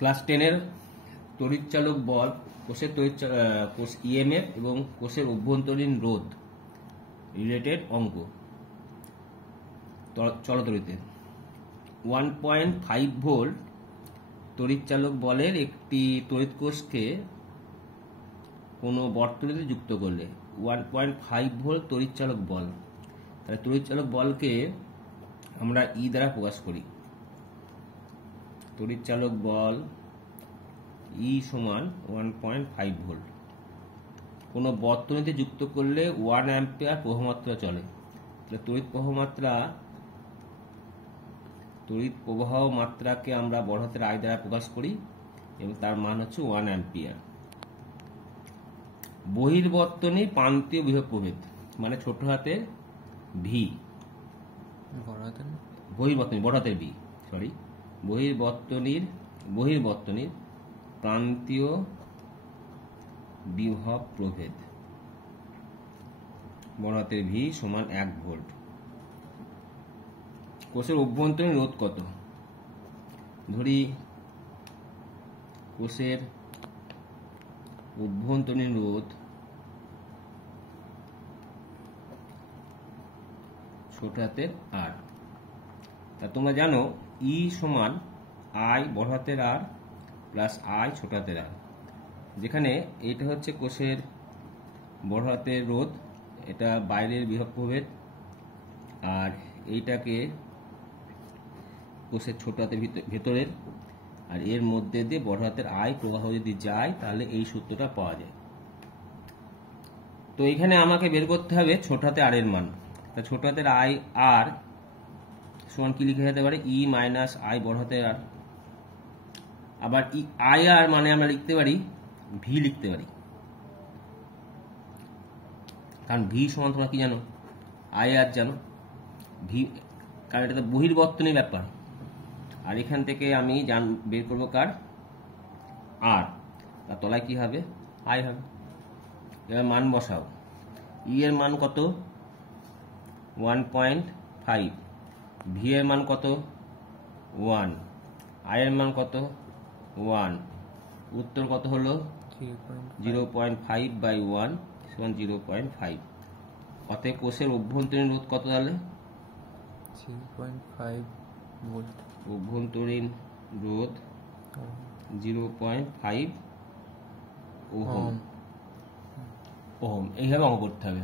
Class 10-এর তড়িৎচালক বল, কোষের কোষ EMF এবং কোষের অভ্যন্তরীণ রোধ রিলেটেড অঙ্ক। চলতড়িতে 1.5 ভোল্ট তড়িৎচালক বলের একটি তড়িৎ কোষকে কোনো বর্তনীতে যুক্ত করলে 1.5 ভোল্ট তড়িৎচালক বল, তাহলে তড়িৎচালক বলকে আমরা ই দ্বারা প্রকাশ করি। তড়িৎচালক বল ই সমান 1.5 ভোল্ট। কোনো বর্তনীতে যুক্ত করলে 1 অ্যাম্পিয়ার প্রবাহমাত্রা চলে। তাহলে তড়িৎ প্রবাহ মাত্রাকে আমরা বড় হাতের আই দ্বারা প্রকাশ করি এবং তার মান হচ্ছে 1 অ্যাম্পিয়ার। বহির্বর্তনী প্রান্তীয় বিভব প্রভেদ মানে ছোট হাতের ভি, বহির্বর্তনীর প্রান্তীয় বিভব প্রভেদ বড় হাতের ভি সমান 1 ভোল্ট। কোষের অভ্যন্তরীণ রোধ কত? ধরি কোষের অভ্যন্তরীণ রোধ ছোট হাতের আর। তা তোমরা জানো ই সমান আই বড় হাতের আর প্লাস আই ছোট হাতের আর, যেখানে এটা হচ্ছে কোষের বড় হাতের রোধ, এটা বাইরের বিভব প্রভেদ, আর এইটাকে কোষের ছোট হাতের ভেতরের, আর এর মধ্যে দিয়ে বড় হাতের আই প্রবাহ যদি যায় তাহলে এই সূত্রটা পাওয়া যায়। তো এখানে আমাকে বের করতে হবে ছোট হাতে আর এর মান। তা ছোট হাতের আই আর সমান কি লিখে যেতে পারে? ই মাইনাস আই বড় হাতের আর। আবার ই আই আর মানে আমরা লিখতে পারি ভি লিখতে পারি, কারণ ভি সমান তোমরা কি জানো? আই আর জানো, ভি, কারণ এটা তো বহির্বর্তনীর ব্যাপার। আর এখান থেকে আমি বের করবো কার? আর, তার তলায় কি হবে? আই হবে। এবার মান বসাও। ই এর মান কত? 1.5। ভি এর মান কত? 1। আই এর মান কত? 1। উত্তর কত হলো? 0.5/1 সমান 0.5। অতএব কোষের অভ্যন্তরীণ রোধ কত তাহলে? 3.5 ভোল্ট। অভ্যন্তরীণ রোধ 0.5 ওহম। এইভাবে অঙ্ক করতে হবে।